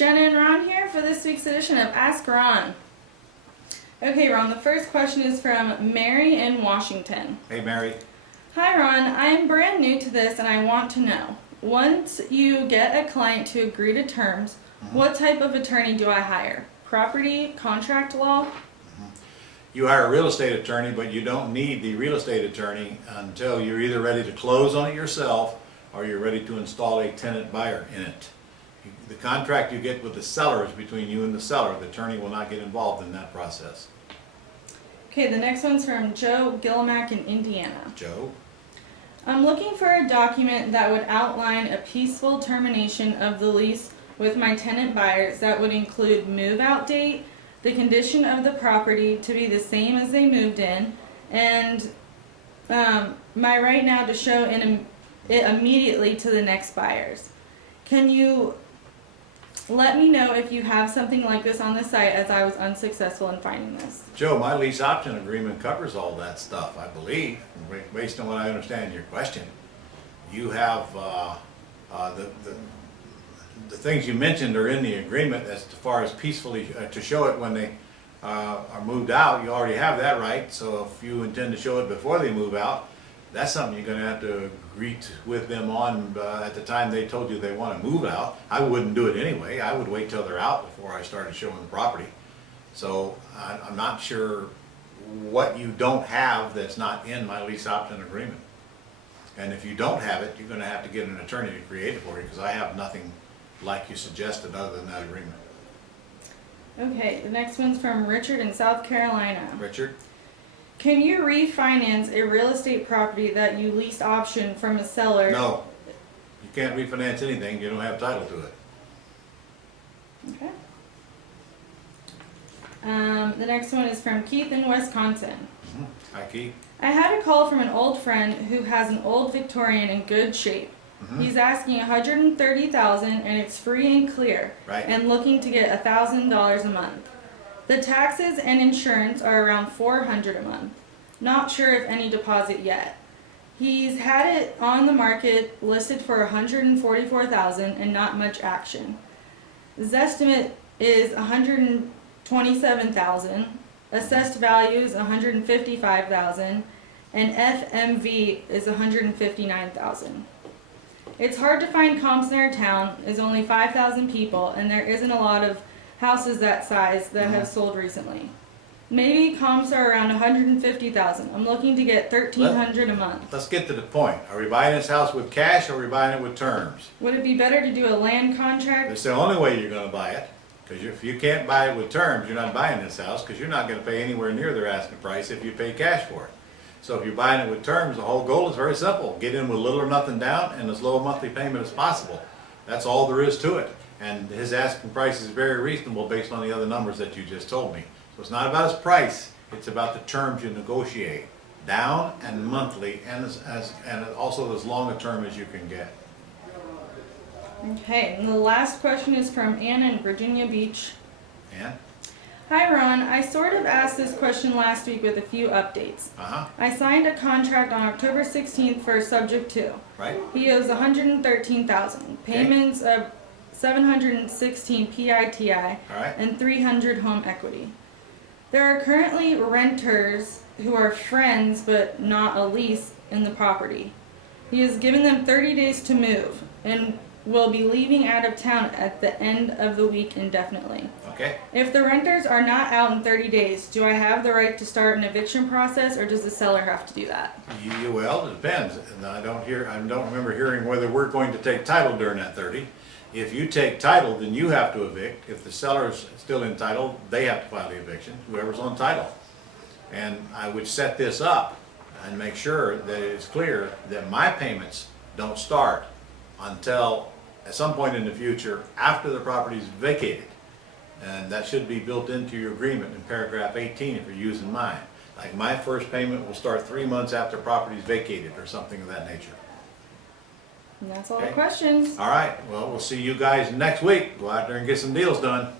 Jenna and Ron here for this week's edition of Ask Ron. Okay, Ron, the first question is from Mary in Washington. Hey, Mary. Hi, Ron. I am brand new to this and I want to know, once you get a client to agree to terms, what type of attorney do I hire? Property, contract law? You hire a real estate attorney, but you don't need the real estate attorney until you're either ready to close on it yourself or you're ready to install a tenant buyer in it. The contract you get with the seller is between you and the seller. The attorney will not get involved in that process. Okay, the next one's from Joe Gillimack in Indiana. Joe? I'm looking for a document that would outline a peaceful termination of the lease with my tenant buyers that would include move-out date, the condition of the property to be the same as they moved in, and my right now to show it immediately to the next buyers. Can you let me know if you have something like this on the site, as I was unsuccessful in finding this? Joe, my lease option agreement covers all that stuff, I believe, based on what I understand your question. You have the things you mentioned are in the agreement as far as peacefully to show it when they are moved out. You already have that right, so if you intend to show it before they move out, that's something you're going to have to agree with them on at the time they told you they want to move out. I wouldn't do it anyway. I would wait till they're out before I started showing the property. So I'm not sure what you don't have that's not in my lease option agreement. And if you don't have it, you're going to have to get an attorney to create it for you, because I have nothing like you suggested other than that agreement. Okay, the next one's from Richard in South Carolina. Richard? Can you refinance a real estate property that you leased option from a seller? No. You can't refinance anything. You don't have title to it. Okay. The next one is from Keith in Wisconsin. Hi, Keith. I had a call from an old friend who has an old Victorian in good shape. He's asking $130,000 and it's free and clear, Right. and looking to get $1,000 a month. The taxes and insurance are around $400 a month. Not sure if any deposit yet. He's had it on the market listed for $144,000 and not much action. His estimate is $127,000. Assessed value is $155,000, and FMV is $159,000. It's hard to find comps in our town. There's only 5,000 people, and there isn't a lot of houses that size that have sold recently. Maybe comps are around $150,000. I'm looking to get $1,300 a month. Let's get to the point. Are we buying this house with cash or are we buying it with terms? Would it be better to do a land contract? That's the only way you're going to buy it. Because if you can't buy it with terms, you're not buying this house, because you're not going to pay anywhere near their asking price if you pay cash for it. So if you're buying it with terms, the whole goal is very simple. Get in with little or nothing down and as low a monthly payment as possible. That's all there is to it. And his asking price is very reasonable based on the other numbers that you just told me. So it's not about his price, it's about the terms you negotiate. Down and monthly, and also as long a term as you can get. Okay, and the last question is from Anna in Virginia Beach. And? Hi Ron, I sort of asked this question last week with a few updates. I signed a contract on October 16th for subject to. Right. He owes $113,000. Payments of $716 PITI and $300 home equity. There are currently renters who are friends but not a lease in the property. He has given them 30 days to move and will be leaving out of town at the end of the week indefinitely. Okay. If the renters are not out in 30 days, do I have the right to start an eviction process, or does the seller have to do that? Well, it depends. And I don't remember hearing whether we're going to take title during that 30. If you take title, then you have to evict. If the seller is still entitled, they have to file the eviction, whoever's on title. And I would set this up and make sure that it's clear that my payments don't start until at some point in the future after the property is vacated. And that should be built into your agreement in paragraph 18 if you're using mine. Like my first payment will start 3 months after property is vacated or something of that nature. And that's all the questions. All right, well, we'll see you guys next week. Go out there and get some deals done.